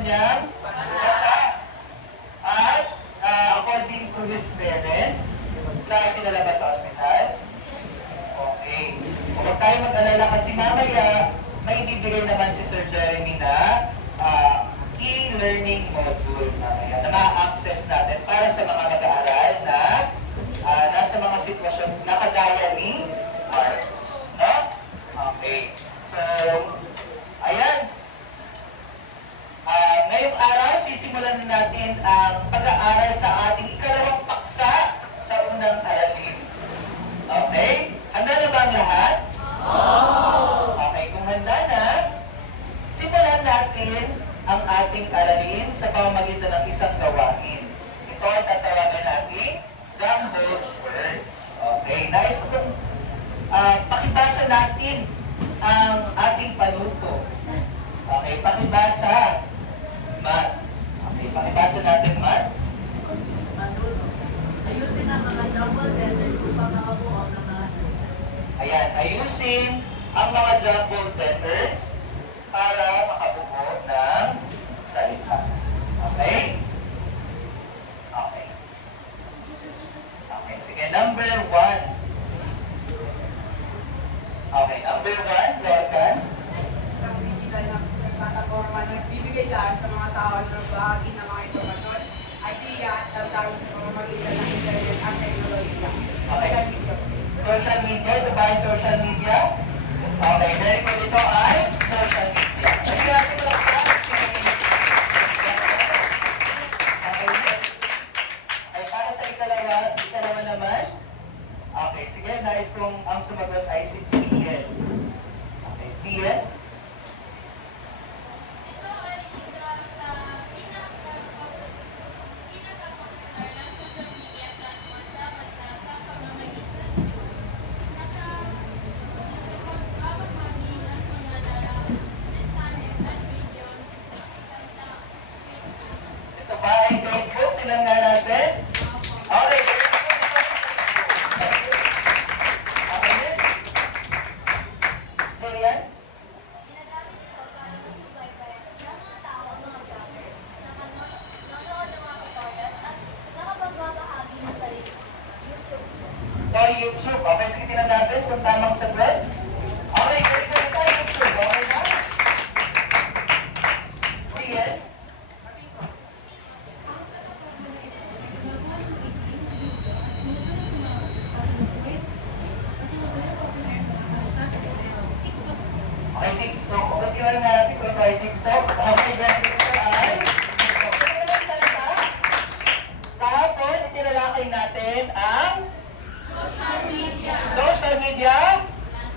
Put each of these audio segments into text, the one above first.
kanyang bata. At according to his parent, dahil pinalabas sa ospital. Okay. Huwag tayo mag-alala kasi mamaya, may ibibigay naman si Sir Jeremy na e-learning module mamaya na ma-access natin para sa mga mag-aaral na nasa mga sitwasyon na kagaya ni Marcos. No? Okay. So, ayan. Ngayong araw, sisimulan natin ang pag-aaral sa ating ikalawang paksa sa unang aralin. Okay? Handa na ba ang lahat? Okay, kung handa na, simulan natin ang ating aralin sa pamamagitan ng isang gawain. Ito ay tatawagan natin jumbled words. Okay, nais ko kung pakibasa natin ang ating panuto. Okay, pakibasa. Matt. Okay, pakibasa natin, Matt. Ayusin ang mga jumbled letters upang makabuo ng mga salita. Ayan, ayusin ang mga jumbled letters para makabuo ng salita. Okay? Okay. Okay, sige. Number 1. Okay, number 1, Lorcan. Isang digital na plataforma na nagbibigay daan sa mga tao na nagbahagi ng mga informasyon, idea at damdamin sa pamamagitan ng internet at teknolohiya. Social media. Social media, ito ba ay social media? Okay, very good. Ito ay social media. Kasi natin lang sa okay, yes. Ay, para sa ikalawa naman. Okay, sige, nais kong ang sumagot ay si Pian. Okay, Pian. Ito ay isa sa pinakapopular na social media platform sa bansa sa pamamagitan nakapagbabahagi ng mga laraw, mensahe at video ng isang tao. Facebook. Ito ba ay Facebook? Tingnan nga natin. Okay, okay, yes. Julian? Ginagamit ito para masubaybay ng mga tao, mga vloggers, nanonood ng mga tutorials at nakapagbabahagi ng sarili. YouTube. Ito ay YouTube. Okay, sige, tingnan natin kung tamang sagot. Okay, very good. Ito ay YouTube. Okay na? Sian? Okay, TikTok. Okay, tingnan natin kung ito ay TikTok. Okay, very good. Ito ay TikTok. So, ito lang salita. Kahapon, itinalakay natin ang social media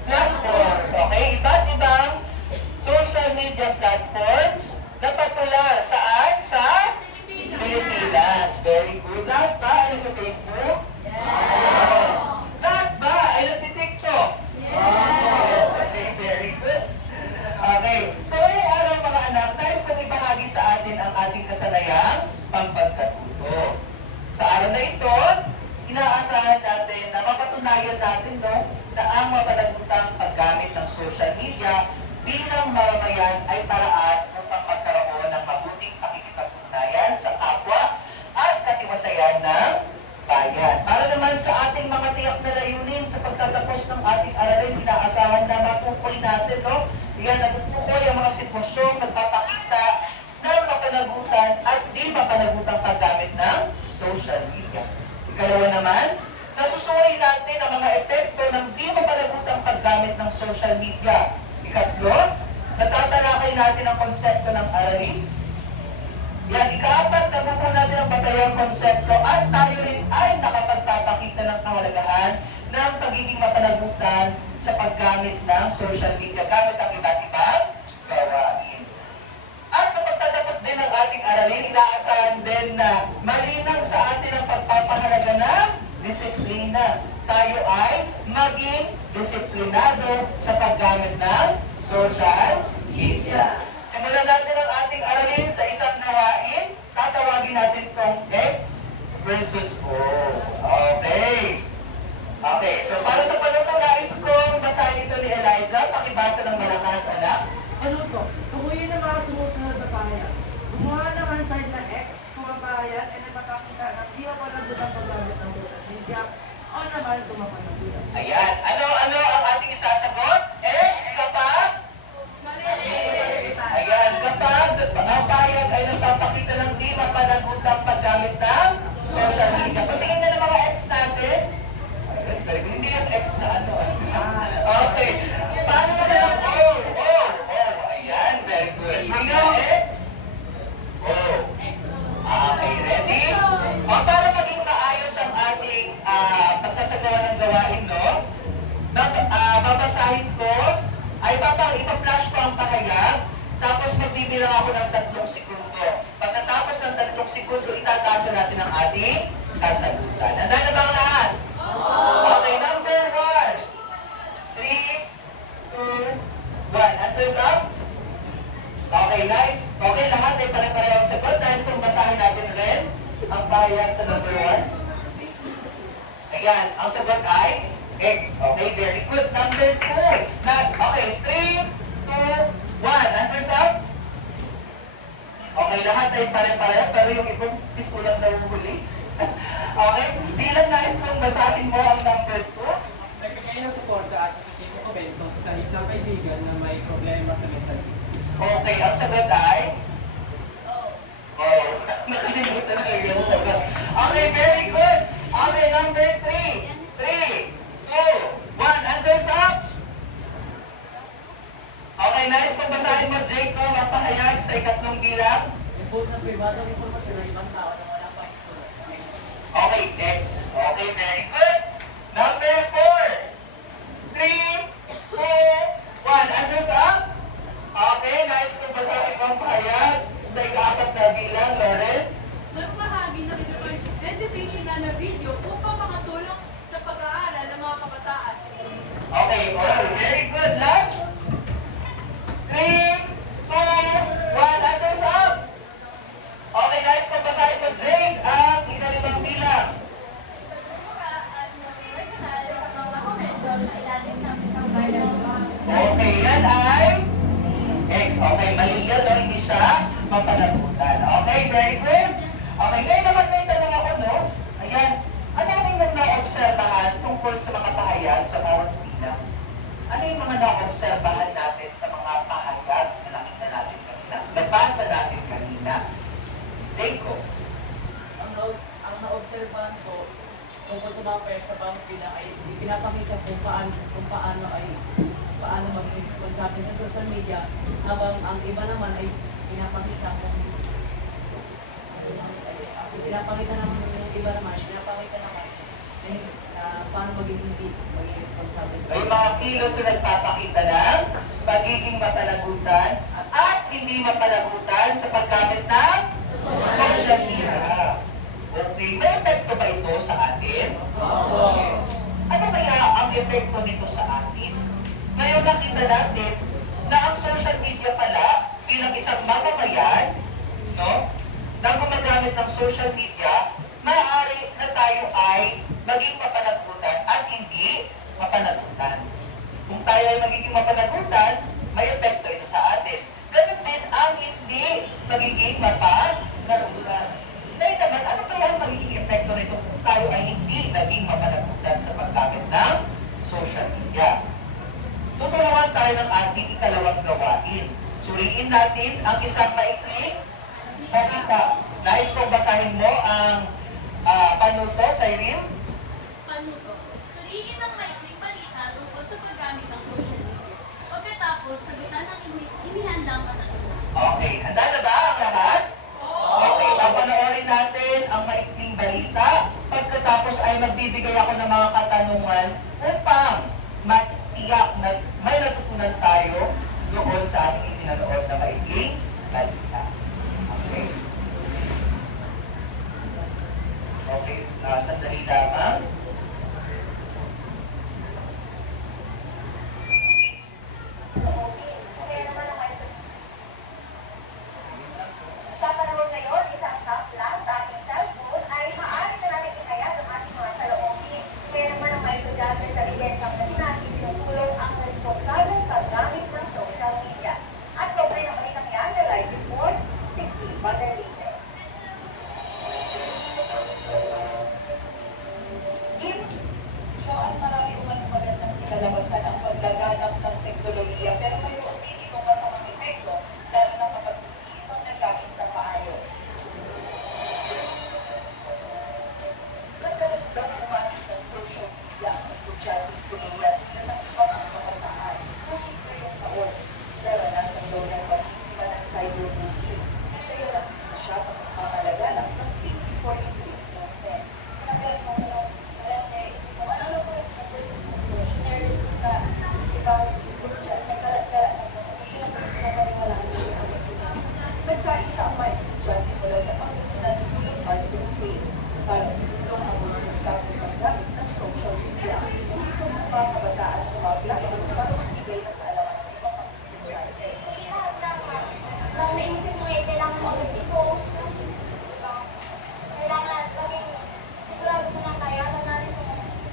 platforms. Okay? Iba't ibang social media platforms na popular saan? Sa Pilipinas. Very good. Lahat ba ay nag-Facebook? Yes. Lahat ba ay nag-TikTok? Yes. Okay, very good. Okay. So, ngayong araw mga anak, nais kong ibahagi sa atin ang ating kasalayang pampagkatuto. Sa araw na ito, inaasahan natin na mapatunayan natin na ang mapanagutang paggamit ng social media bilang mamamayan ay paraan upang magkaroon ng mabuting pakikipag-ugnayan sa kapwa at katiwasayan ng bayan. Para naman sa ating mga tiyak na layunin sa pagtatapos ng ating aralin, inaasahan na matukoy natin, yan, natutukoy ang mga sitwasyong nagpapakita ng mapanagutan at di mapanagutang paggamit ng social media. Ikalawa naman, nasusuri natin ang mga epekto ng di mapanagutang paggamit ng social media. Ikatlo, natatalakay natin ang konsepto ng aralin. Yan, ikaapat, nabuko natin ang batayang konsepto at tayo rin ay nakapagpapakita ng kahalagahan ng pagiging mapanagutan sa paggamit ng social media gamit ang iba't ibang gawain. At sa pagtatapos din ng ating aralin, inaasahan din na malinang sa atin ang pagpapahalaga ng disiplina. Tayo ay maging disiplinado sa paggamit ng social media. Simulan natin ang ating aralin sa isang gawain. Tatawagin natin itong X versus O. Okay. Okay, so para sa panuto, nais kong basahin ito ni Elijah. Pakibasa ng malakas, anak. Ano to? Tunguyin ang mga sumusunod na pahayag. kabilang side ng X, kumabayan, ay nagpapakita na di ako nagot ang paggamit ng social media o naman kumapanagutan. Ayan. Ano ang ating isasagot? X kapag? Ayan. Kapag ang bayan ay nagpapakita ng di mapanagutang paggamit ng social media. Patingin na ng mga X natin. Ayun, pero hindi yung X na ano. Okay. Paano naman ang O? O. Ayan. Very good. Sige, X. O. Okay, ready? O, para maging maayos ang ating pagsasagawa ng gawain, no? Babasahin ko, ay ipa-flash ko ang pahayag, tapos magbibilang ako ng 3 segundo. Pagkatapos ng 3 segundo, itatasa natin ang ating kasagutan. Handa na ba ang lahat? Okay, number 1. 3, 2, 1. Answers up? Okay, nice. Okay, lahat ay pare-pareho ang sagot. Nice kung basahin natin rin ang pahayag sa number 1. Ayan, ang sagot ay X. Okay, very good. Number 2. Okay, 3, 2, 1. Answers up? Okay, lahat ay pare-pareho, pero yung ibang pisulang na huli. Okay, bilang nais kong basahin mo ang number 2. Nagbigay ng suporta at positibong komento sa isang kaibigan na may problema sa mental health. Okay, ang sagot ay? Oh, nakalimutan na yung sagot. Okay, very good. Okay, number 3. 3, 2, 1. Answers up? Okay, nice kung basahin mo, Jacob, ang pahayag sa ikatlong bilang. Impulse ng pribadong informasyon ng ibang tao na wala pa ito. Okay, next. Okay, very good. Number 4. 3, 2, 1. Answers up? Okay, nice kung basahin mo ang pahayag sa ika-4 na bilang, Lauren. Magbahagi ng educational na video upang makatulong sa pag-aaral ng mga kabataan. Okay, all very good. Last. 3, 2, 1. Answers up. Okay, guys, kung basahin mo, Jake, ang ika-5 bilang. Okay, yan ay X. Okay, mali yan, no? Hindi siya mapanagutan. Okay, very good. Okay, ngayon naman may tanong ako, no? Ayan, ano yung mga na-obserbahan tungkol sa mga pahayag sa bawat bilang? Ano yung mga na-obserbahan natin sa mga pahayag na nakita natin kanina? Nabasa natin kanina. Jacob. Ang na-obserbahan ko tungkol sa mga pera sa bawat bilang ay pinapakita kung paano maging responsable sa social media, habang ang iba naman ay pinapakita naman yung iba naman paano maging responsable. May mga kilos na nagpapakita ng pagiging mapanagutan at hindi mapanagutan sa paggamit ng social media. Okay, may epekto ba ito sa atin? Yes. Ano kaya ang epekto nito sa atin? Ngayon nakita natin na ang social media pala bilang isang mamamayan, no, na gumagamit ng social media, maaari na tayo ay maging mapanagutan at hindi mapanagutan. Kung tayo ay magiging mapanagutan, may epekto ito sa atin. Ganun din ang hindi magiging mapanagutan. Ngayon naman, ano kaya ang magiging epekto nito kung tayo ay hindi naging mapanagutan sa paggamit ng social media? Tutulungan tayo ng ating ikalawang gawain. Suriin natin ang isang maikling balita. Nais kong basahin mo ang panuto sa Irene. Panuto. Suriin ang maikling balita tungkol sa paggamit ng social media. Pagkatapos, sagutan ang inihandang katanungan. Okay, handa na ba ang lahat? Okay, papanoorin natin ang maikling balita. Pagkatapos ay magbibigay ako ng mga katanungan upang matiyak na may natutunan tayo doon sa ating ipinanood na maikling balita. Okay? Okay, sandali lamang. Sa panahon ngayon, isang tap lang sa ating cellphone ay maaari na natin ihayag ang ating mga saloobin. Kaya naman ang mga estudyante sa Ridel Pangasinan isinusulong ang responsabong paggamit ng social media. At kaugnay na balita yan, na live report, si Kim Bagalite. para susulong ang responsable paggamit ng social media. Ito mga kabataan sa mga classroom para magbigay ng kaalaman sa ibang mga estudyante. Nang naisip mo kailangan mo agad i-post. Kailangan maging sigurado mo na kaya na rin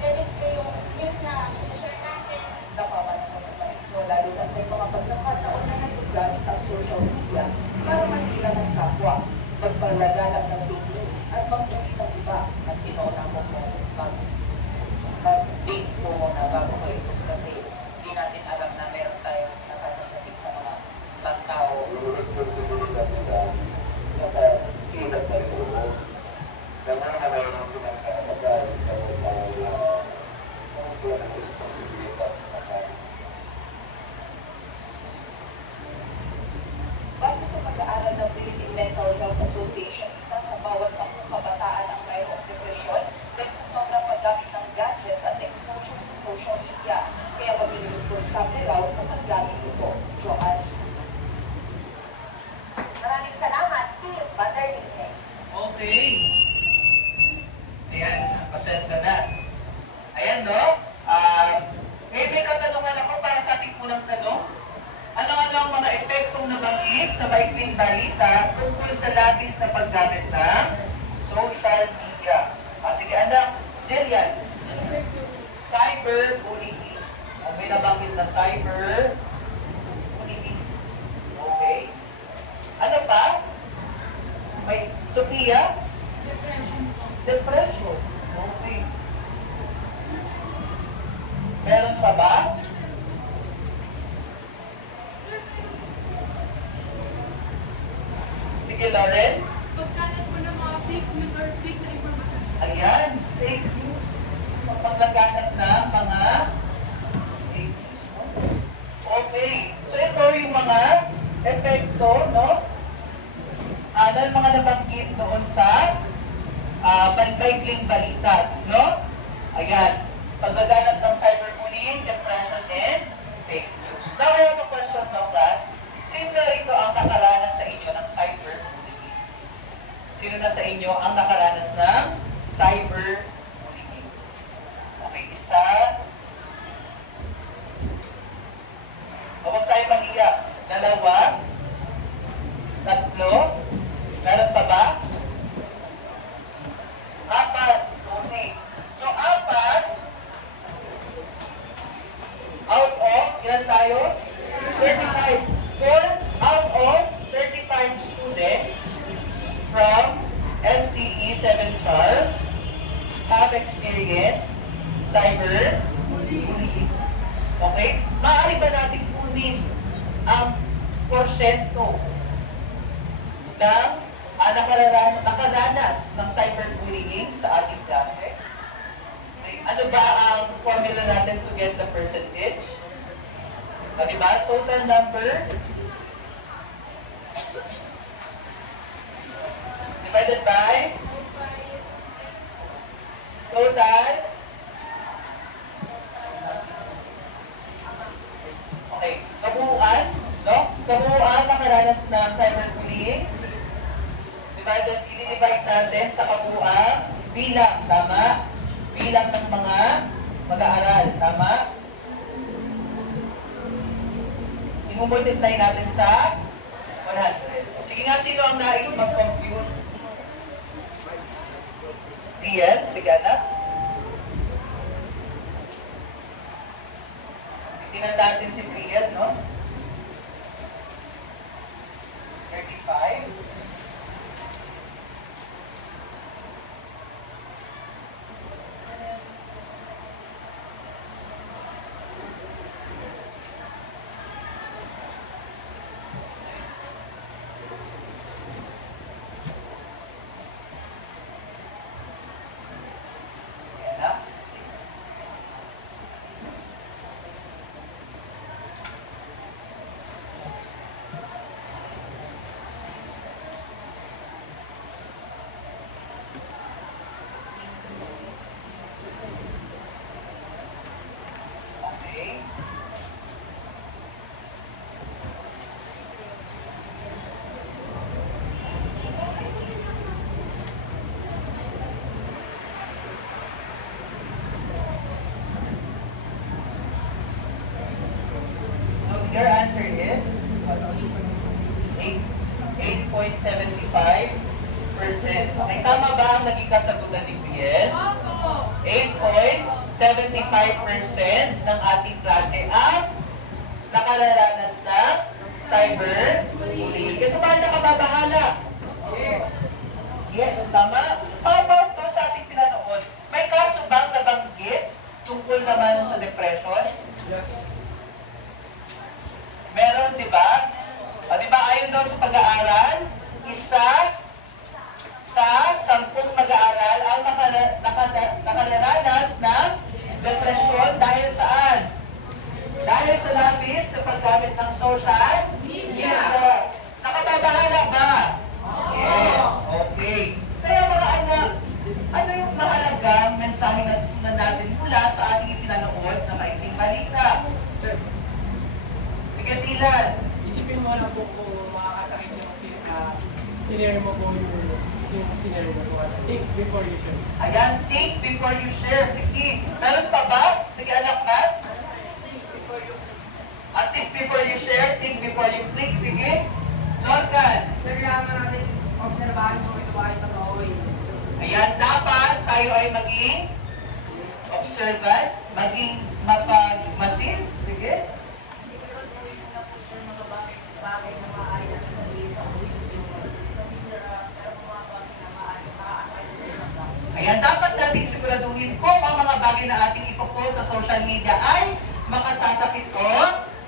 edit ko yung news na share natin. Napapanaman naman ito, lalo na may mga pagkakataon na nagagamit ang social media para manila ng kapwa, magpalaganap ng fake news at mag-uwi ng iba. Mas inauna ko mag-date ko muna bago ko i-post kasi hindi natin alam na meron tayong nakakasabi sa mga ibang tao. Responsibilidad nila nakakita pa rin ako. Naman na mayroon silang karapatan kung sila ng responsibilidad Base sa pag-aaral ng Philippine Mental Health Association, isa sa bawat 10 kabataan ang mayroong depresyon dahil sa sobrang paggamit ng gadgets at exposure sa social media. Kaya maging responsable raw sa paggamit nito. Joanne. Maraming salamat, Kim Vanderlinde. Okay. Ayan, pasensya na. Ayan, no? May katanungan ako para sa ating unang tanong. Ano-ano ang mga epektong nabanggit sa maikling balita tungkol sa labis na paggamit ng social media? Sige, anak, Jillian. Cyberbullying. Ang may nabanggit na cyberbullying. Okay. Ano pa? May Sophia? Depression. Okay. Meron pa ba? Sige, Lauren. Pagkalat mo ng mga fake news or fake na information. Ayan, fake news. Paglaganap na mga fake news. Okay. So, ito yung mga epekto, no? Ano yung mga nabanggit doon sa maikling balita, no? Ayan. Paglaganap ng cyberbullying, depression, and fake news. Now, I have a question now, class. Sino na rito ang nakaranas sa inyo ng cyberbullying? Sino na sa inyo ang nakaranas ng cyberbullying? Okay, isa. Huwag tayo mag-iyak. Dalawa. Tatlo. Meron pa ba? Apat. Okay. So, apat. Out of, ilan tayo? 35. 4 out of 35 students from STE 7 Charles have experienced cyberbullying. Okay? Maaari ba natin kunin ang porsyento ng nakaranas ng cyberbullying sa ating klase? Ano ba ang formula natin to get the percentage? Diba? Total number divided by total. Okay. Kabuuan, no? Kabuuan nakaranas ng cyberbullying. I-divide natin sa kabuuan bilang, tama? Bilang ng mga mag-aaral, tama? I-multiply natin sa 100. Sige nga, sino ang nais mag-compute? Rian, sige anak. Tingnan natin si Rian, no? 35. Your answer is 8.75%. Okay, tama ba ang naging kasagutan ni Biel? Opo. 8.75% ng ating klase ang nakalaranas ng cyberbullying. Ito ba ang nakababahala? Yes, tama. How about doon sa ating pinanood? May kaso bang nabanggit tungkol naman sa depression? Meron, di ba? Di ba ayon daw sa pag-aaral, isa sa 10 mag-aaral ang nakalaranas ng depresyon dahil saan? Dahil sa labis na paggamit ng social media. Nakababahala ba? Yes. Okay. Kaya mga anak, ano yung mahalagang mensahe na tunan natin mula sa ating ipinanood na maikling balita? Sige, Dylan. Isipin mo lang po kung makakasakit yung sinare mo po yung sinare mo po. Think before you shoot. Ayan, think before you share. Sige. Meron pa ba? Sige, anak ka. Think before you share, think before you click. Sige. Lorcan. Sir, kailangan natin obserbahan kung ito ba ay totoo eh. Ayan, dapat tayo ay maging observant, maging mapagmasid. Sige. Siguro po yung na po sir mga bagay na maaari natin sabihin sa kung sino-sino. Kasi sir, meron po mga bagay na maaari makakasal sa isang tao. Ayan, dapat nating siguraduhin kung ang mga bagay na ating ipopost sa social media ay makasasakit o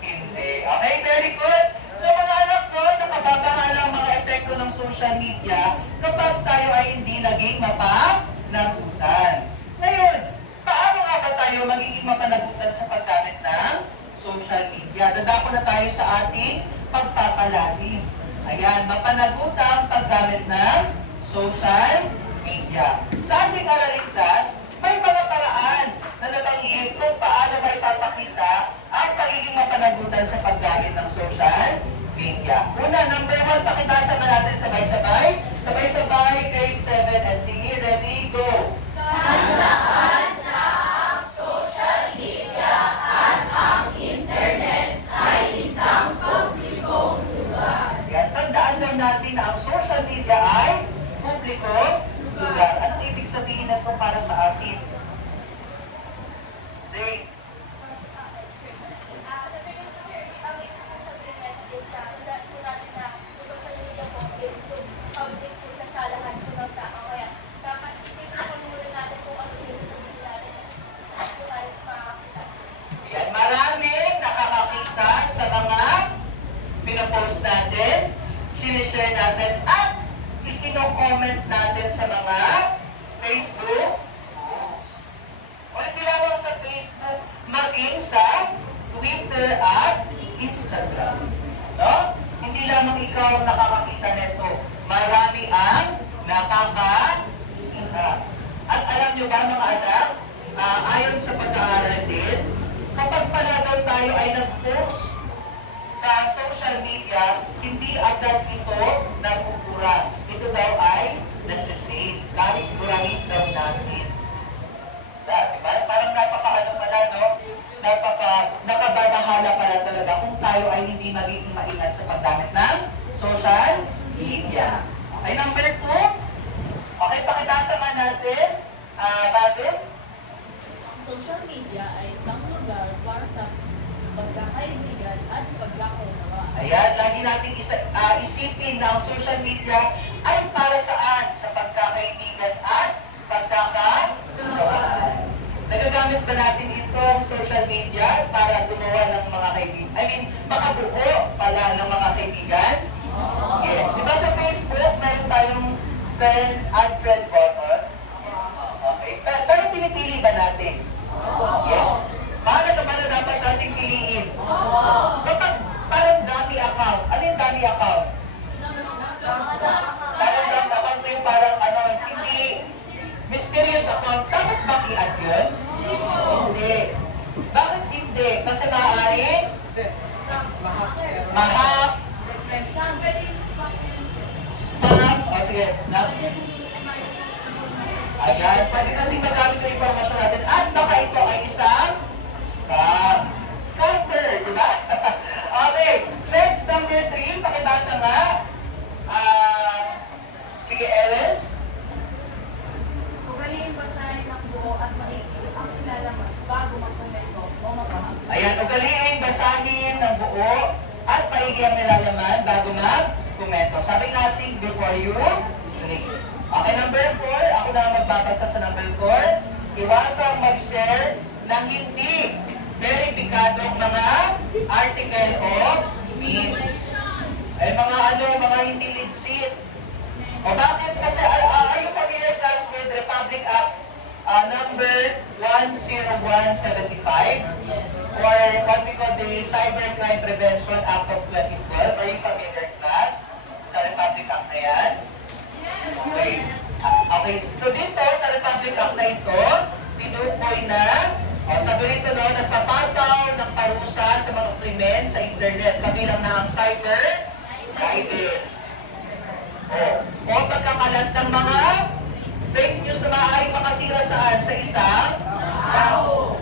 hindi. Okay, very good. So mga anak ko, nakababahala ang mga epekto ng social media kapag tayo ay hindi naging mapanagutan. Ngayon, paano nga ba tayo magiging mapanagutan sa paggamit ng social media? Dadako na tayo sa ating pagpapalalim. Ayan, mapanagutang paggamit ng social media. Sa ating araligtas, may mga paraan na nabanggit kung paano maipapakita ang pagiging mapanagutan sa paggamit ng social media. Una, number 1, pakitasan na natin sabay-sabay. Sabay-sabay, grade 7 STE. Ready, go! Tandaan na ang social media at ang internet ay isang publikong lugar. Yan, tandaan lang natin na ang social media ay publikong lugar. Anong ibig sabihin nito para sa atin? Jay, yan, maraming nakakakita sa mga pinapost natin, sinishare natin, at ikino-comment natin sa mga Facebook posts. O hindi lamang sa Facebook, maging sa Twitter at Instagram. No? Hindi lamang ikaw ang nakakakita nito. Marami ang nakakakita. At alam nyo ba mga anak, ayon sa pag-aaral din, kapag pala daw tayo ay nag-post sa social media, hindi agad ito nagpupura. Ito daw ay nasa-save. Kahit burahin daw natin. Diba? Parang napaka-ano pala, no? Nakababahala pala talaga kung tayo ay hindi magiging maingat sa paggamit ng social media. Okay, number 2. Okay, pakitasa nga natin. Bago? Social media ay isang lugar para sa pagkakaibigan at pagkakaunawa. Ayan, lagi nating isipin na ang social media ay para saan? Sa pagkakaibigan at pagkakaunawa. Nagagamit ba natin itong social media para gumawa ng mga kaibigan? Makabuo pala ng mga kaibigan? Yes. Diba sa Facebook, meron tayong friend and friend button? Okay. Pero pinipili ba natin? Yes. Mahalaga ba na dapat natin piliin? Kapag parang dummy account, ano yung dummy account? Parang dummy account yung parang hindi mysterious account. Dapat bang i-add yun? Hindi. Bakit hindi? Kasi maaaring mahap, spam, sige, ayan, pwede kasi magamit yung informasyon natin at baka ito ay isang scam. Scammer, di ba? number 3, pakibasa nga. Sige, Eres. Ugaliin basahin ng buo at maigi ang nilalaman bago magkomento o magbahagi. Ayan, ugaliin, basahin ng buo at maigi ang nilalaman bago mag-komento. Sabi natin, before you read. Okay, number 4. Ako na magbabasa sa number 4. Iwasang mag-share ng hindi veripikadong mga article of memes. Ay, mga hindi legit. O bakit? Kasi, are you familiar, class, with Republic Act number 10175? Or what we call the Cybercrime Prevention Act of 2012. Are you familiar, class? Sa Republic Act na yan? Okay. Okay. So dito, sa Republic Act na ito, tinukoy na, sabi rito no, nagpapataw ng parusa sa mga krimen sa internet, kabilang na ang cyber libel. O pagkakalat ng mga fake news na maaaring makasira saan? Sa isang tao.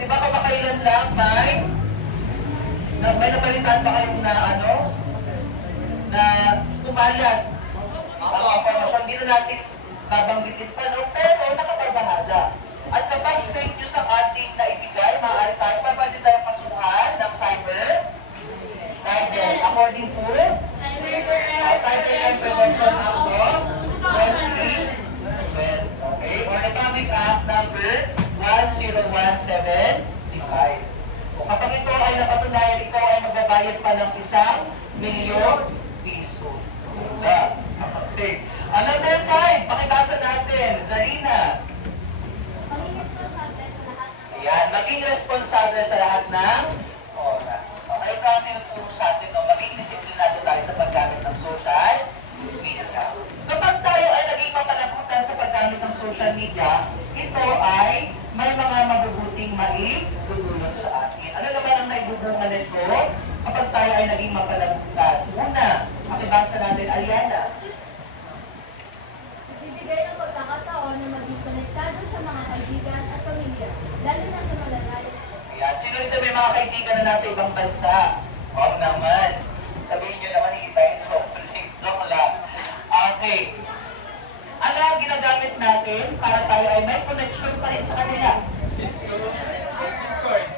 Di ba kapakailan lang, may nabalitaan ba kayong na kumalat ang informasyon? Hindi na natin babanggitin pa, no? Pero nakapagbahala. At kapag fake news ang ating naibigay, maaari tayo, pwede tayo pasuhan ng cyber libel. According to Cybercrime Prevention Act of 2012. Okay? Or Republic Act number 10175. O kapag ito ay napatunayan, ito ay magbabayad pa ng ₱1 milyon. Okay. Number 5, pakibasa natin. Zarina. Ayan, maging responsable sa lahat ng oras. Okay, ito ang tinuturo sa atin, no? Maging disiplinado tayo sa paggamit ng social media. Kapag tayo ay naging mapalagutan sa paggamit ng social media, ito ay may mga mabubuting maidudulot sa atin. Ano naman ang naibubunga nito kapag tayo ay naging mapalagutan? Una, pakibasa natin, Aliana. Ibibigay ang pagkakataon na maging konektado sa mga kaibigan at pamilya, lalo na sa malalayo. Ayan, sino rito may mga kaibigan na nasa ibang bansa? Oo naman. Sabihin nyo naman, hihitain, joke lang. Okay. Ano ang ginagamit natin para tayo ay may connection pa rin sa kanila? Discord.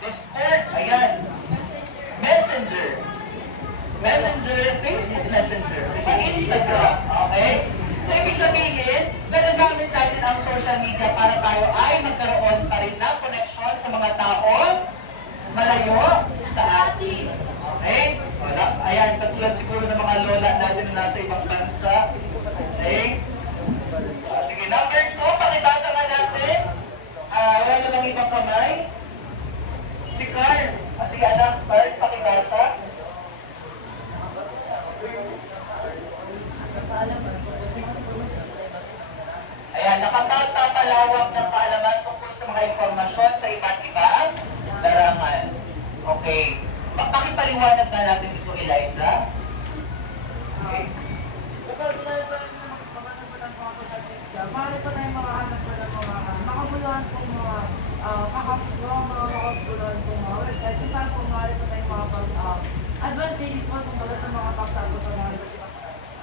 Discord, ayan. Messenger. Messenger, Facebook Messenger. Instagram, okay? So, ibig sabihin, nagagamit natin ang social media para tayo ay magkaroon pa rin ng connection sa mga tao malayo sa atin. Okay? Wala. Ayan, katulad siguro ng mga lola natin na nasa ibang bansa. Okay? Sige, number 2, pakibasa nga natin. Wala namang ibang kamay. Si Carl. Sige, anak, Carl, pakibasa. Ayan, nakapagpapalawak ng kaalaman tungkol sa mga impormasyon sa iba't ibang larangan. Okay. Pakipaliwanag na natin ito, Eliza. Okay. Maaari pa tayong makahanap pa ng mga makabuluhan pong mga kakapsulaw, mga makabuluhan pong mga website, kung saan po maaari pa tayong advance edit po tungkol sa mga pagsabot sa mga iba't ibang.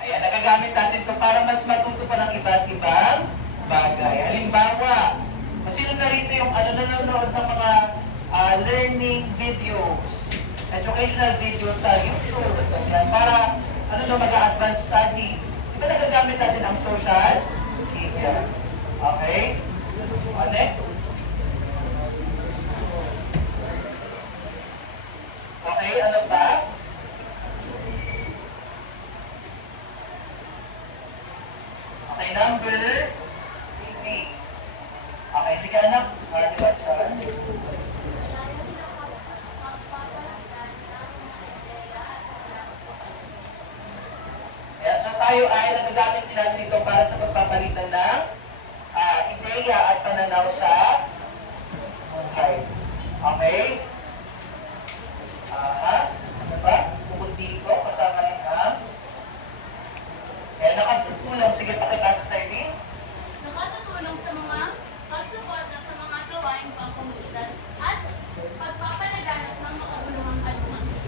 Ayan, nagagamit natin ito para mas matuto pa ng iba't ibang bagay. Halimbawa, sino na rito yung nanonood ng mga learning videos, educational videos sa YouTube, yan, para mag-advance study. Ito nagagamit natin ang social media. Okay? Next. Okay, ano pa? Okay, number 3. Okay, sige anak. Motivation. Ayan, so tayo ay nagagamit din natin ito para sa pagpapalitan ng ideya at pananaw sa buhay. Okay? Ano ba? Bukod dito, kasama rin ang nakatutulong. Sige, pakibasa sa inyo. Nakatutulong sa mga pagsuporta sa mga gawaing pangkomunidad at pagpapalaganap ng makabuluhang advokasya.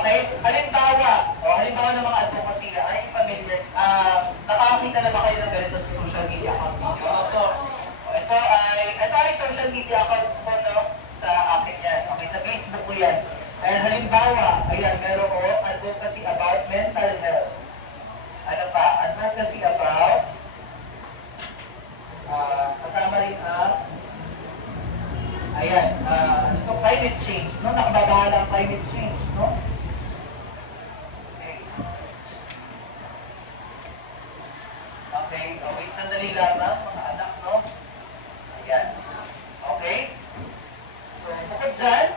Okay? Halimbawa ng mga advocacy, ay familiar, nakakakita na ba kayo ng ganito sa social media account ninyo? Ito ay social media account ko, no? Sa akin yan. Okay, sa Facebook ko yan. And halimbawa, ayan, meron ko advocacy about mental health. Ano pa? Advocacy about, kasama rin ang, ayan, climate change, no? Nakababahala ang climate change, no? Okay, wait, sandali lang na, mga anak, no? Ayan. Okay? So, bukod dyan,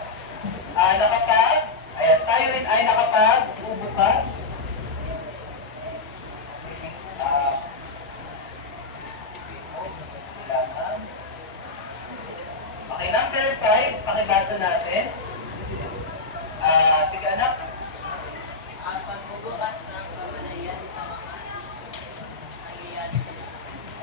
tayo rin ay nakapag-bubukas. Okay, number 5, pakibasa natin. Sige anak. Ang pagbubukas ng kamalayan sa mga nangyayari sa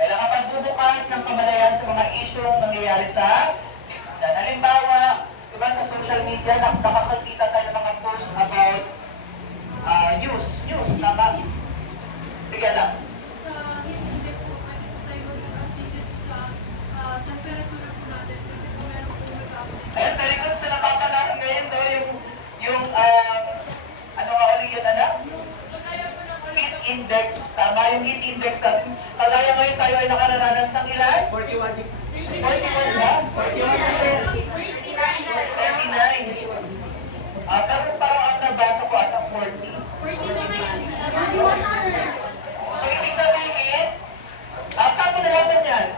Kailangan pagbubukas ng kamalayan sa mga isyong nangyayari sa lipunan. Halimbawa, diba sa social media, nakakakita tayo ng mga post about news, tama? Sige anak. Sa hindi po, ano tayo mag-updated sa temperature po natin kasi po meron po mag-update. Ayan, very good. So, napapanahon ngayon daw yung ano nga ulit yun, anak? Kagaya po ng Heat index. Tama yung heat index natin. Kagaya ngayon tayo ay nakararanas ng ilan? 41 41 ba? 39. Pero parang ang nabasa ko at 40. So, ibig sabihin, saan mo nalaman yan?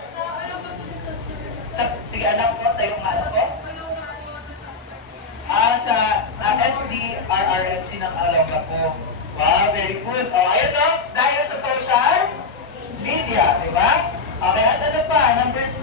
Sige, anak ko, tayo nga ano ko. Sa SDRRMC ng Alonga po. Wow, very good. Ayun o, dahil sa social media, di ba? Okay, at ano pa? Number 6.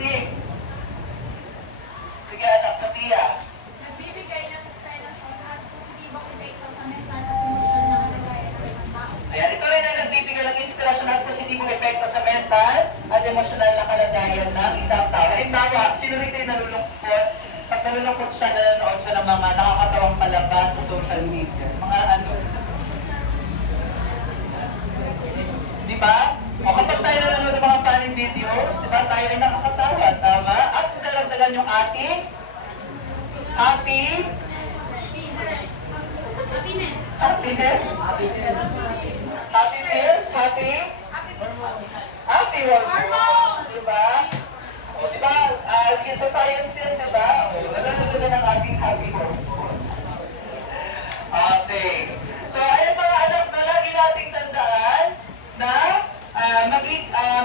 Sige, anak, Sophia. Nagbibigay ng inspirasyon at positibong epekto sa mental at emosyonal na kalagayan ng isang tao. Ayan, ito rin ay nagbibigay ng inspirasyon at positibong epekto sa mental at emosyonal na kalagayan ng isang tao. Halimbawa, sino rin kayo nalulungkot? Pag nalulungkot siya, nanonood siya ng mga nakakatawang palabas sa social media. Mga ano? Di ba? O kapag tayo nanonood ng mga funny videos, di ba, tayo ay nakakatawa, tama? At dalagdagan yung ating happiness? Happy hormones, di ba? O, di ba, sa science yan, di ba? O, nalalaman ng ating happy hormones. Okay. So, ayan mga anak, na lagi nating tandaan na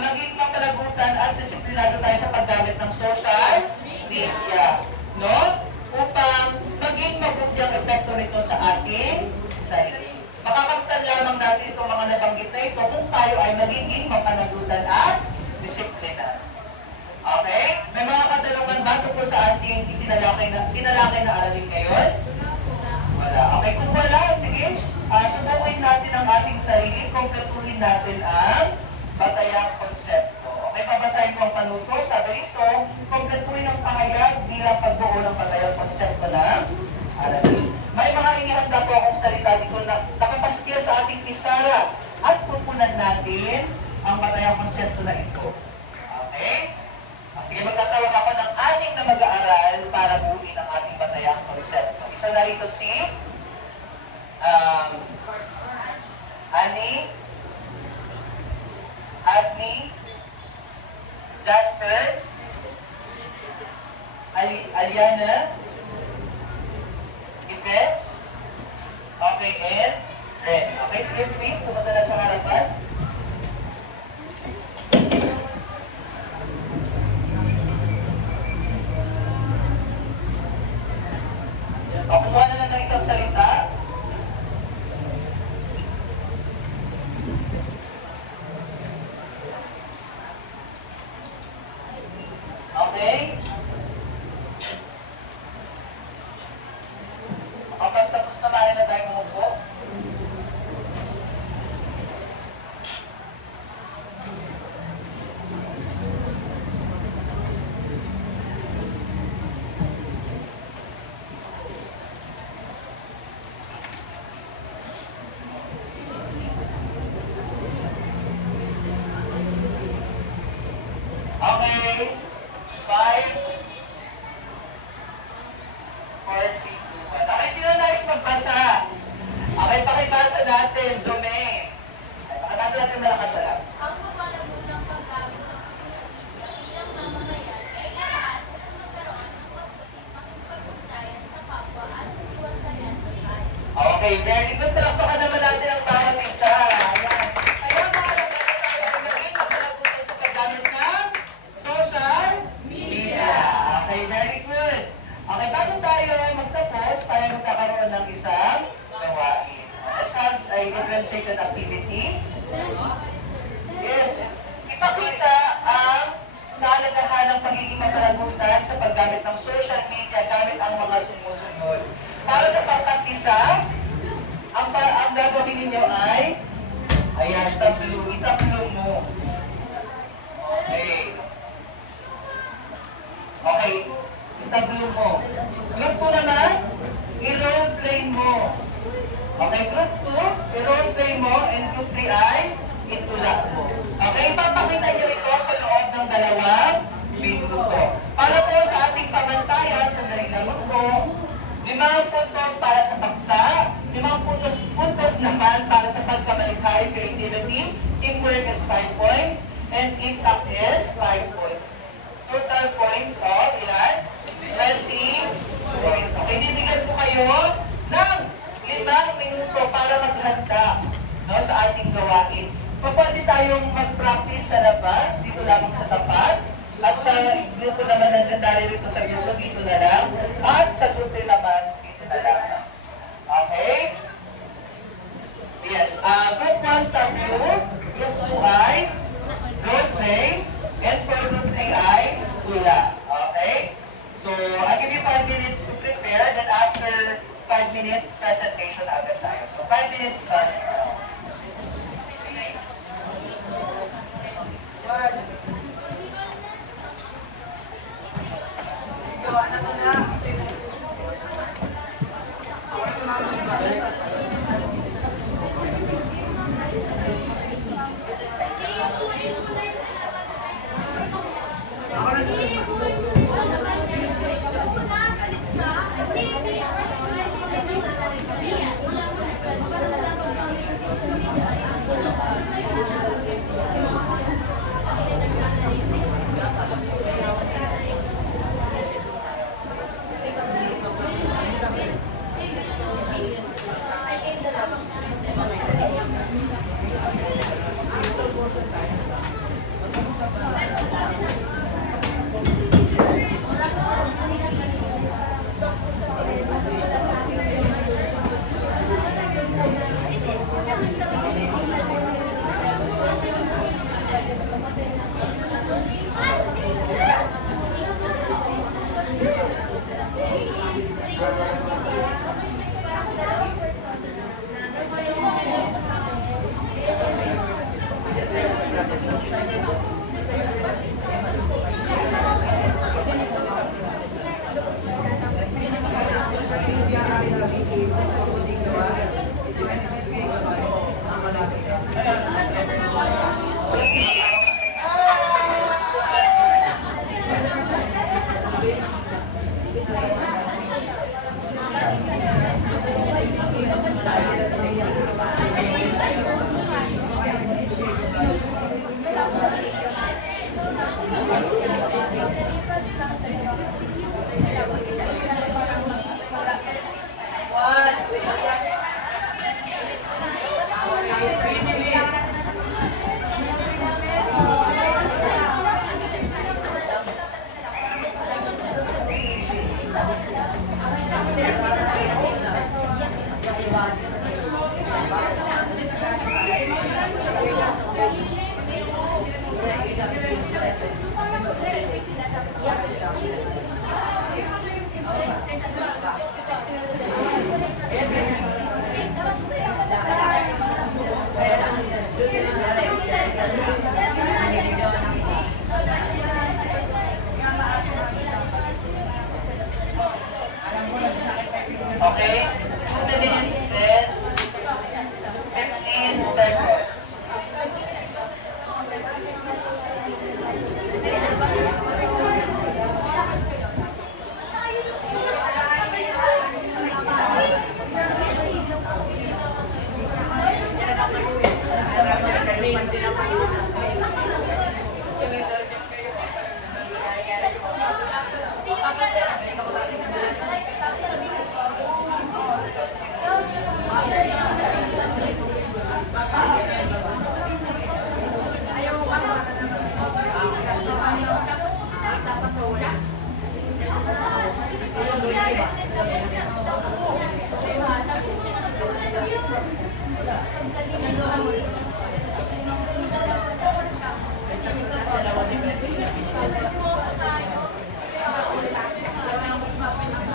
maging mapalagutan at disiplinado tayo sa paggamit ng social media. No? Upang maging mabuti ang epekto nito sa ating sarili. Makakamtan lamang natin itong mga nabanggit na ito kung tayo ay magiging mapanagutan at disiplinado. Okay? May mga katanungan ba tungkol sa ating tinalakay na aralin ngayon? Wala. Okay, kung wala, sige. Subukin natin ang ating sarili, kompletuhin natin ang batayang konsepto. Okay, babasahin ko ang panuto. Sabi rito, kompletuhin ang pahayag bilang pagbuo ng batayang konsepto ng aralin. May mga inihanda po akong salita dito na nakapaskil sa ating pisara at pupunan natin ang batayang konsepto na ito. Okay? Sige, magtatawag ako ng ating na mag-aaral para buuin ang ating batayang konsepto. Isa na rito si Adni, Jasper, Aliana, Ipes, okay, and Ren. Okay, sige please, pumunta na sa harapan. Kumuha na lang ng isang salita. Okay? Kapag tapos na maaari na tayo umupo. by differentiated activities. Yes. Ipakita ang kahalagahan ng pagiging mapalagutan sa paggamit ng social media gamit ang mga sumusunod. Para sa pangkat-isa, ang gagawin ninyo ay, ayan, itablo mo. Okay. Okay, itablo mo. Group 2 naman, i-roleplay mo. Okay, group 2, i-roleplay mo, and group 3 ay itulak mo. Okay, ipapakita nyo ito sa loob ng 2 minuto. Para po sa ating pamantayan, sandali lamang po, 5 puntos para sa paksa, 5 puntos naman para sa pagkamalikhain, creativity, teamwork is 5 points, and impact is 5 points. Total points of ilan? 20 points. Okay, bibigyan ko kayo ng 5 minuto para maghanda, no, sa ating gawain. Pwede tayong mag-practice sa labas, dito lamang sa tapat, at sa grupo naman ng rito sa YouTube, dito na lang, at sa grupo naman, dito na lang. Okay? Yes, group 1 tablo, group 2 ay roleplay, and for group 3 ay hula. Okay? So, I'll give you 5 minutes to prepare, then after 5 minutes, presentation agad tayo. So, 5 minutes starts now.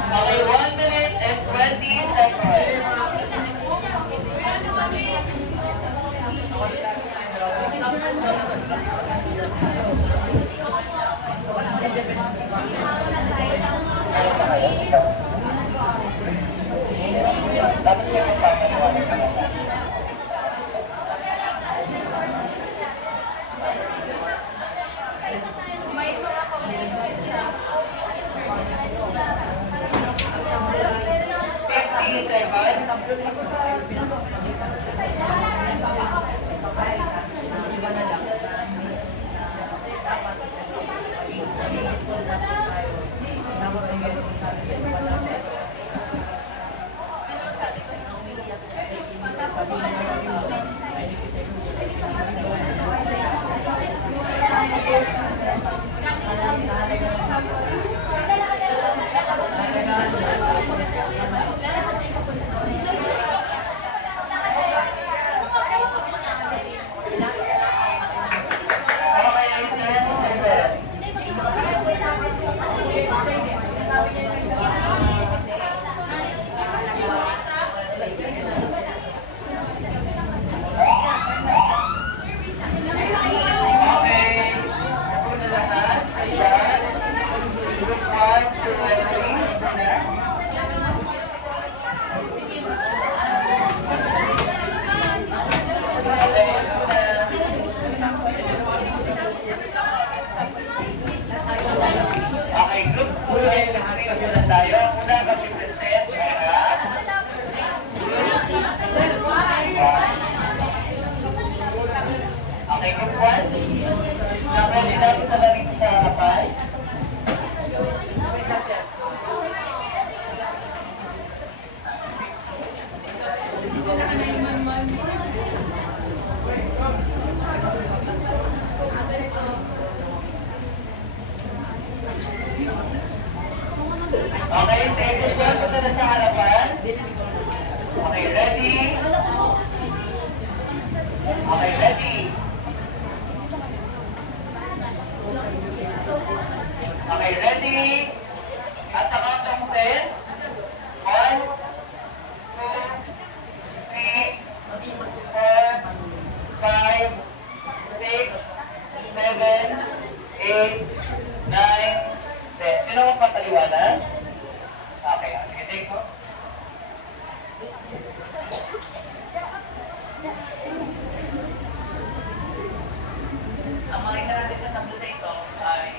Okay, 1 minute and 20 seconds. Tapos yung papaliwanag ka lang. May mga community 50 seconds. Okay, 10 seconds. Okay, ako na lahat. Ayan. Group 1, 2, 3. Na. Okay, okay, group 2 ay lahat muna tayo. Muna mag-present para okay, group 1. Nakuha natin na rin sa harapan. Okay, so group 1 punta na sa harapan. Okay, ready? Okay, ready? Okay, ready? At the count of 10. 1, 2, 3, 4, 5, 6, 7, 8, 9, 10. Sino ang papaliwanag? Okay, sige, take mo. Ang makita natin sa tablo na ito ay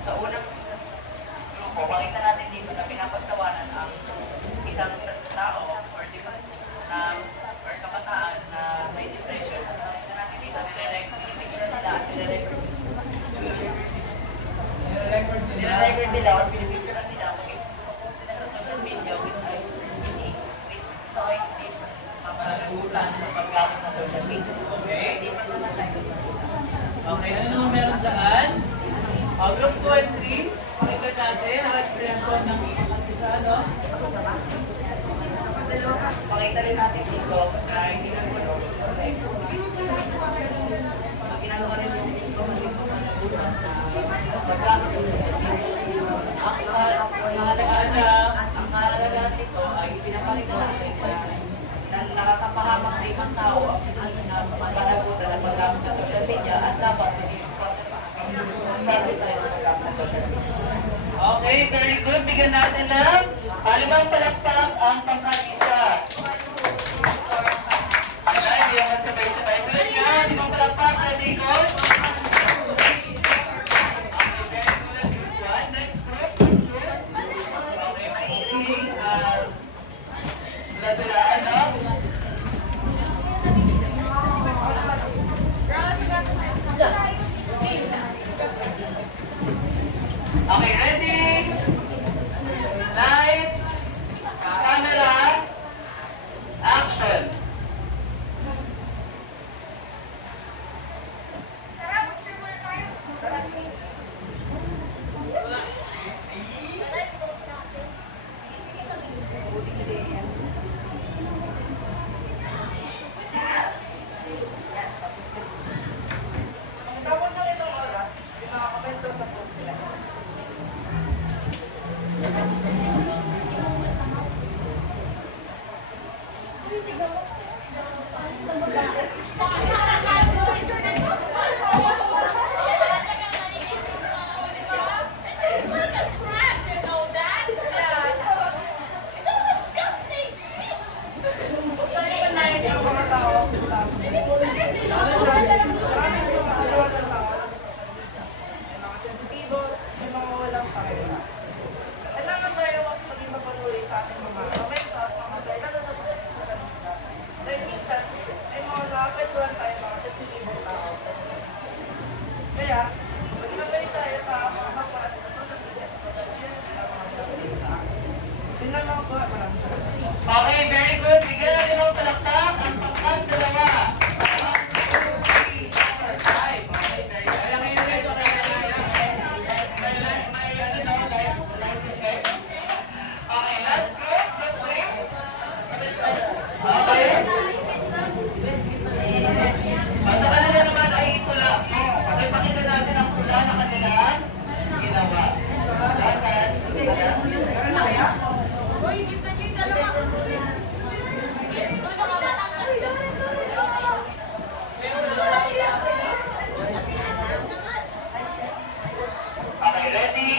sa unang grupo, makita natin dito na pinapagtawanan ang isang tao or or kabataan na may depression. At makita natin dito, pinipicture nila at nire-record nila or pinipicture nila mag-post nila sa social media which ito ay hindi mapalagutan ng paggamit ng social media. Okay? Hindi pa naman tayo. Okay, ano naman meron dyan? Group 2 and 3, pakita natin ang experience ko ng isa, no? Pakita rin natin dito na hindi na gulo. Okay, so, ginagawa rin yung dito, malibutan sa paggamit ng social media. Ang mahalaga nito ay pinapakita natin na nakakapahamak na ibang tao ang panagutan ng paggamit ng social media at dapat sabi tayo sa paggamit ng social media. Okay, very good. Bigyan natin ng 5 palakpak ang pangkalisa. Wala, hindi naman sabay-sabay. Tuloy nga, 5 palakpak. Ready, go? Okay, very good. Group 1. Next group, group 2. Okay, mahiling. Tula-tulaan, no? Okay, ready? Lights, camera, Pagkakanayin yung mga tao sa maraming mga alawan ng tao. May mga sensitibo, may mga walang pakialam. Kailangan tayo maging mapanuri sa ating mga komento at mga salita na nagpapalit. Dahil minsan, may mga nakapagpuan tayo mga sensitibong tao. Kaya, maging mabalik tayo sa mga kapwa natin sa social media sa pagkakalian ng mga balita. Yun lang ako po. Maraming salamat. Okay, very good. Bigyan natin ng palakpak ang pangkat dalawa. 1, 2, 3, 4, 5. Okay, very good. May ano daw, live effect. Okay, last group, group 3. Okay. Sa kanila naman ay pula. Okay, pakita natin ang pula na kanilang ginawa. Lahat. Okay, ready?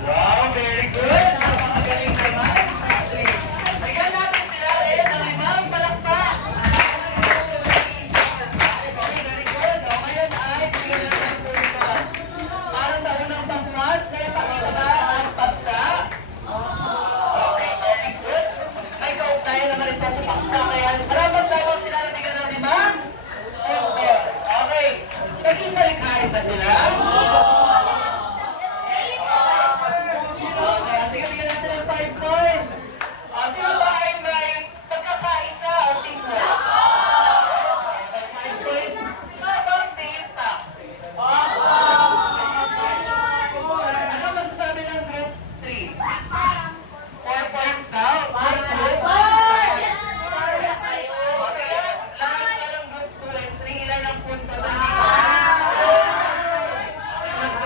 Wow, very good. Napakagaling naman. Bigyan natin sila rin ng ibang palakpak. Okay, very good. O, ngayon ay bigyan natin ng pulitas. Para sa unang pangkat, may pakita ba ang paksa? Okay, very good. May kaugnayan naman ito sa paksa. Kaya maraming lamang sila na bigyan ng limang puntos. Okay. Naging malikhain ba sila? Okay, sige, bigyan natin ng 5 points. Sino ba ay may pagkakaisa o teamwork? Okay, 5 points. How about team talk? Ano masasabi ng group 3? 4 points daw? 5 points? O sige, lahat na lang group 2 and 3. Ilan ang puntos ang team? Okay,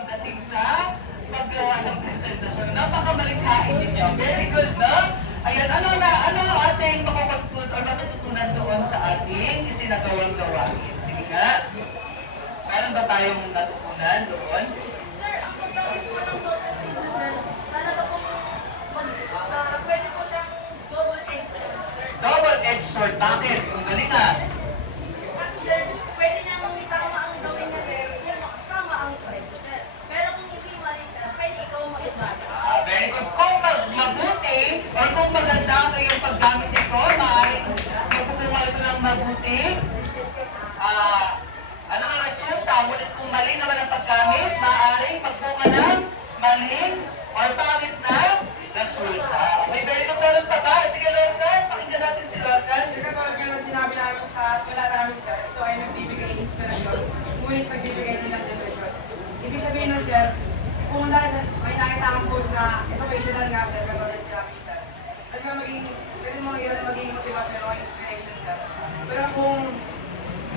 pagdating sa paggawa ng presentasyon. Napakamalikhain ninyo. Very good, no? Ayan, ano ang ating matututunan doon sa ating isinagawang gawain? Sige nga. Meron ba tayong natutunan doon? Sir, ang paggamit po ng social media, sir, talaga po pwede po siyang double-edged sword, sir. Double-edged sword. Bakit? Kung galing nga. Kasi sir, pwede niyang tama ang gawin niya, sir, yung tama ang side, sir. Pero kung hindi mali, sir, pwede ikaw mag-ibali. Very good. Kung mabuti or kung maganda ang iyong paggamit nito, maaaring magpupunga ito ng mabuti. Ano ang resulta? Ngunit kung mali naman ang paggamit, maaaring magpunga ng maling or pangit na resulta. Okay, very good. Meron pa ba? Sige, Lorcan. Pakinggan natin si Lorcan. Sir, katulad nga ng sinabi namin sa tula namin, sir, ito ay nagbibigay ng inspirasyon, ngunit nagbibigay din ng depression. Ibig sabihin nun, sir, kung dahil may nakita kang post na ito personal nga, sir, katulad sinabi, sir, pwede mo yun maging motivation o inspiration, sir. Pero kung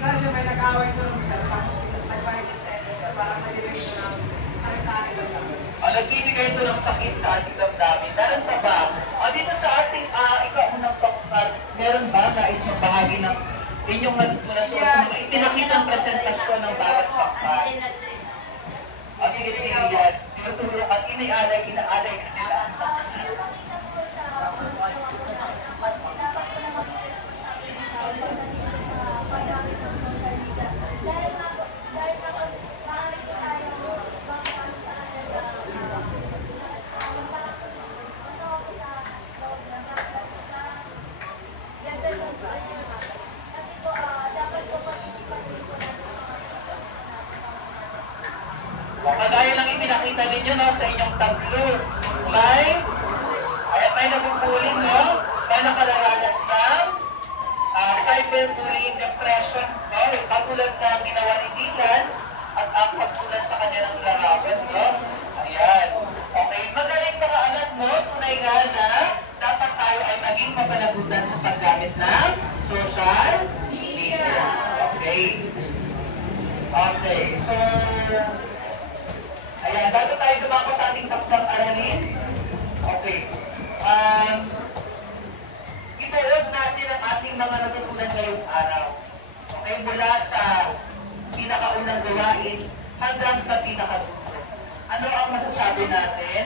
dahil siya may nag-away sa room, sir, tapos nagpalit sa ito, sir, parang nagbibigay ito ng sa akin lang. Nagbibigay ito ng sakit sa ating damdamin. Meron pa ba? Dito sa ating ikaunang pakpat, meron ba nais magbahagi ng inyong natutunan doon sa mga ipinakitang presentasyon ng bawat pakpat? Sige, Jillian. Tinutulong at inaalay ka nila. Nakita po sa dapat po na maging responsable pagdating sa paggamit ng social media. Dahil maaari po tayo bangkas sa masama po sa loob ng depression po yun. Kasi po dapat po pag-isipan din po natin ang mga depression natin. Kagaya lang ipinakita ninyo no, sa inyong tatlo. May nabubulin, no? May nakalaranas ng cyberbullying, depression, no? Katulad na ginawa ni Dylan at ang pagtulad sa kanya ng larawan, no? Ayan. Okay, magaling mga anak mo, tunay nga na dapat tayo ay maging mapalagutan sa paggamit ng social media. Okay. Okay, so ayan, bago tayo dumako sa ating takdang aralin, okay, ituod natin ang ating mga natutunan ngayong araw. Okay, mula sa pinakaunang gawain hanggang sa pinakadulo. Ano ang masasabi natin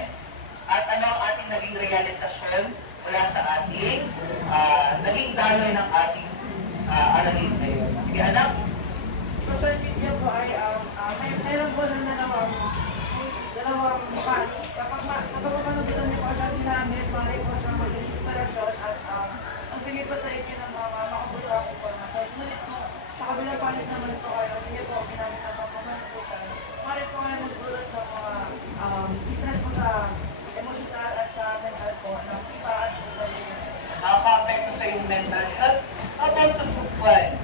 at ano ang ating naging realisasyon mula sa ating naging daloy ng ating aralin ngayon. Sige anak. Social media po ay mayroon po na dalawang paano. Kapag mapapanood niyo po siya ginamit, maaari po siya maging inspirasyon at ang bigay po sa inyo ng mga makabuluhang informasyon. Ngunit po, sa kabilang palit naman po kayo, hindi po ginamit ng mga pamanututan. Maaari po kayo nagdulot sa mga stress po sa emotional at sa mental po ng iba at sa sarili. Nakaka-apekto sa iyong mental health. How about sa group 1?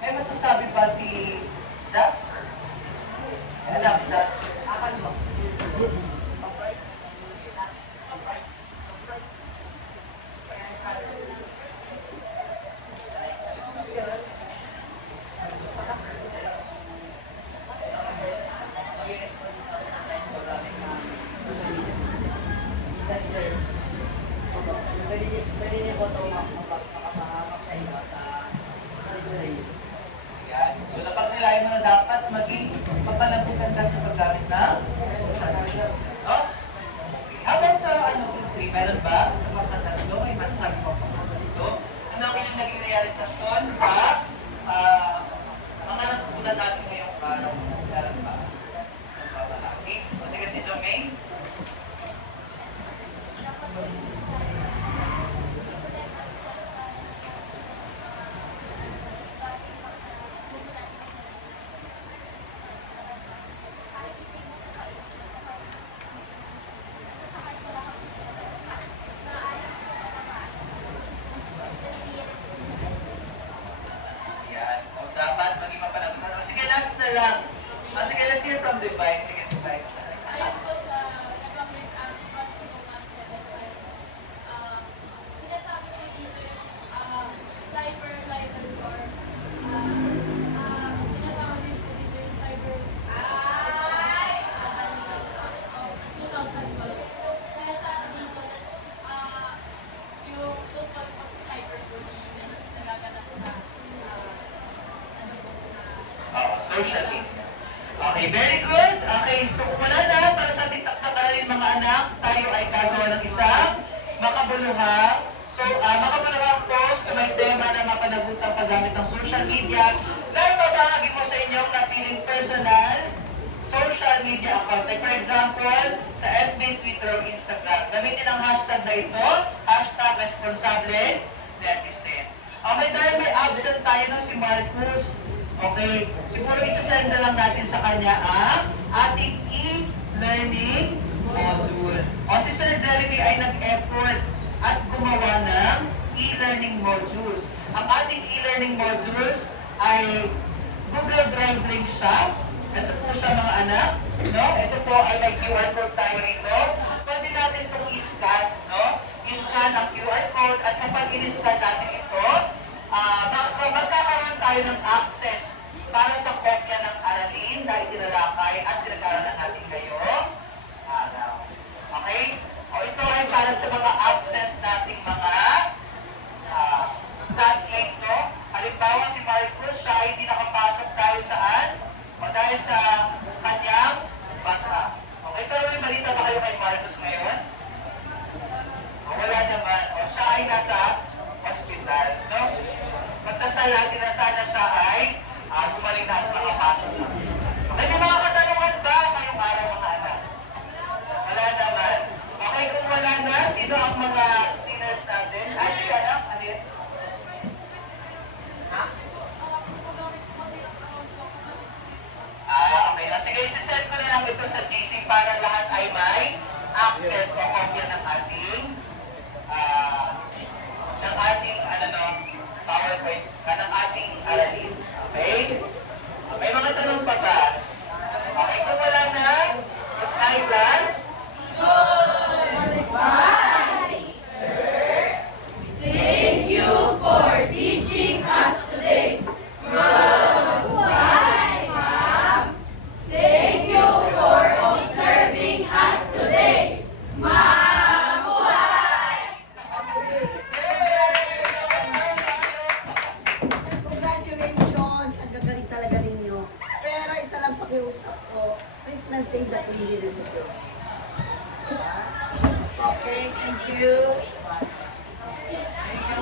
May masasabi ba si Jasper? Anak, Jasper. Akan mo. Pwede niya po ito makapahamak sa iyo sa sarili. Yan. So, napagnilayan mo na dapat maging mapanagutan ka sa paggamit ng social media. No? Okay. How about sa group 3? Meron ba? Sa mga tatlo, may masasabi mo pa dito? Ano ang inyong naging realisasyon sa mga natutunan natin ngayong araw? Meron ba? Nagbabahagi? O sige, si Jomaine? Yan. O dapat maging mapanagutan. O sige, last na lang. O sige, let's hear from Divine. Sige, Divine. Ayon po sa Republic Act 10175, sinasabi ko either cyber libel or tinatawag din po dito yung cyber tayo ay gagawa ng isang makabuluhang makabuluhang post na may tema na mapanagutan paggamit ng social media na ibabahagi mo sa inyong napiling personal social media account. Like for example, sa FB, Twitter, o Instagram. Gamitin ang hashtag na ito, hashtag responsable netizen. Okay, dahil may absent tayo ng si Marcus, okay, siguro isa-send na lang natin sa kanya ang ating e-learning module. O si Sir Jeremy ay nag-effort at gumawa ng e-learning modules. Ang ating e-learning modules ay Google Drive link siya. Ito po siya mga anak. No? Ito po ay may QR code tayo rito. Pwede natin itong i-scan. No? I-scan ang QR code at kapag in-scan natin ito, magkakaroon tayo ng access para sa kopya ng aralin na itinalakay at pinag-aralan natin ngayong araw. Okay? O ito ay para sa mga absent nating mga classmate, no? Halimbawa si Marcus, siya ay hindi nakapasok dahil saan? O dahil sa kanyang bata. Okay, pero may balita ba kayo kay Marcus ngayon? O, wala naman. O, siya ay nasa hospital, no? Magdasal natin na sana siya ay gumaling na at makapasok na. Okay, may mga katanungan ba ngayong araw mga anak? Wala naman. Okay, kung wala na, sino ang mga seniors natin? Sige, anak, ano yun? Ha? Okay. Sige, isi-set ko na lang ito sa GC para lahat ay may access o kopya ng ating PowerPoint, ng ating aralin. Okay? May mga tanong pa ba? Okay, kung wala na, good night, class. Thank you for teaching us today. Thank you for observing us today. Congratulations! Ang gagaling talaga ninyo. Pero isa lang pakiusap ko, please maintain the cleanliness of your room. Okay, thank you.